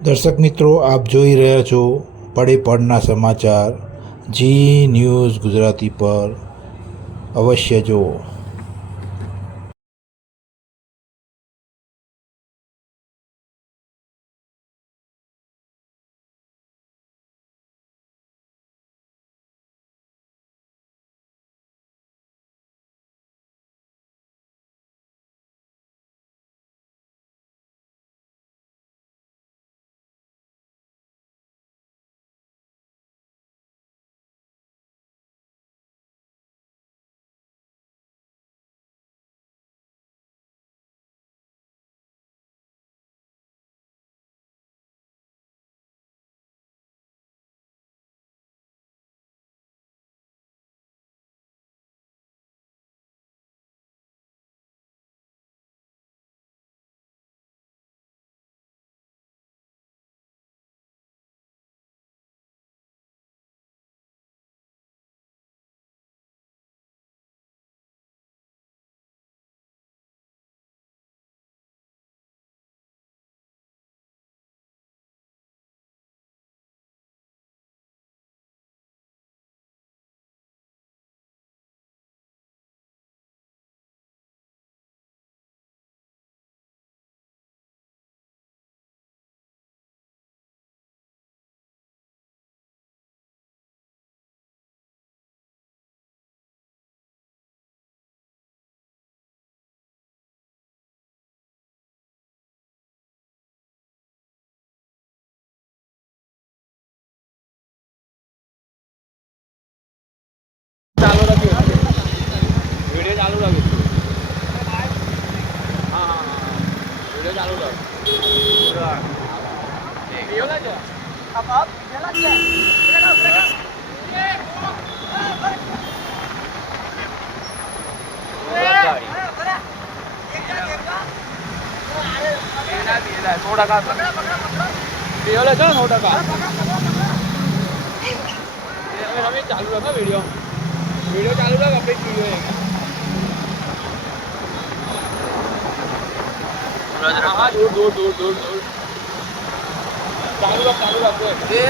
દર્શક મિત્રો, આપ જોઈ રહ્યા છો પડે પડના સમાચાર જી ન્યૂઝ ગુજરાતી પર અવશ્ય જુઓ. ચાલુ રાખ્યો વિડિયો ચાલુ રાખ્યો હા વિડિયો ચાલુ રાખ વિડિયો લે છે અબ ચલા છે વિડિયો લે છે 9% હવે ચાલુ રાખો વિડિયો ચાલુ રાખ આપણે વિડિયો હા દૂર ચાલુ રાખ એ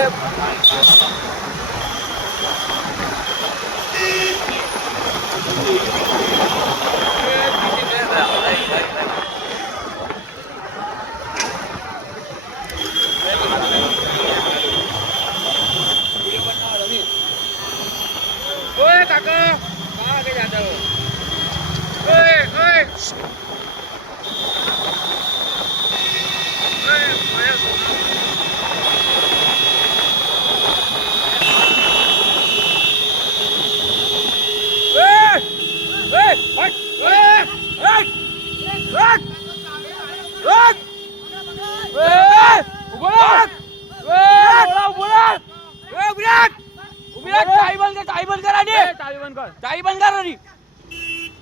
ओए काका कहाँ आगे जाते हो ओए ओए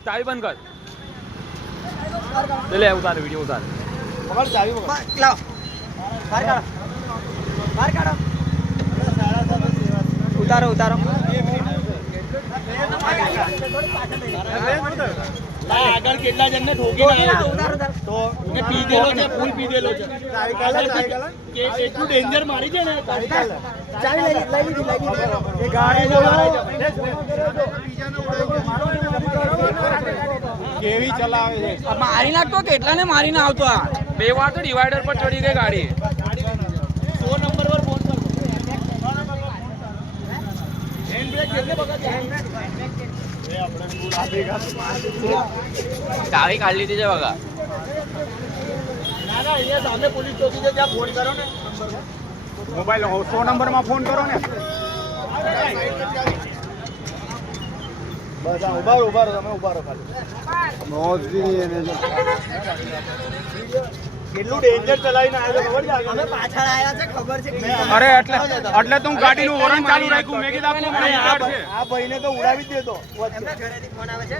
चाबी बंद कर ले उतार वीडियो उतार पकड़ चाबी पकड़ लाओ बाहर काढो उतारो આગળ કેટલા જણને ઠોકી તો ને પી દેલો છે ફૂલ પી દેલો છે કે એટલું ડેન્જર મારી છે ને ચાવી લઈ લીધી એ ગાડી કેવી ચલાવે છે મારી નાખતો કેટલાને મારીને આવતો આ બે વાર તો ડિવાઈડર પર ચડી ગઈ ગાડી 100 નંબર પર ફોન કર હેન્ડ બ્રેક કેટલે બગા ચાવી કાઢી લીધી છે બગા ના અહીંયા સામે પોલીસ ચોકી છે ત્યાં ફોન કરો ને મોબાઈલ 100 નંબર માં ફોન કરો ને બસ આ ઉભા રહો તમે ઉભા રહો ખાલી મોજડી એને જો કેટલું ડેન્જર ચલાવીને આવ્યો ખબર છે અમે પાછળ આવ્યા છે ખબર છે અરે એટલે તું ગાડીનું હોર્ન ચાલુ રાખ્યું મેં કીધું આ ભાઈને તો ઉડાવી જ દેતો એમના ઘરેથી ફોન આવે છે